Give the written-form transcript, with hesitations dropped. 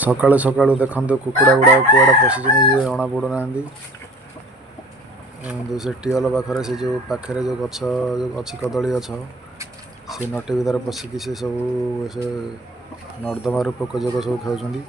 सकाळु सकाळु देखते कुकुड़ा गुड़ा कुआड़े पशिजे जना पड़ना से टीएल पाखे से जो पाखे जो गछ जो अच्छी कदली गछ से नटी भितर पशिकी से सब से नर्दमार पोक जोक सब खाऊँ।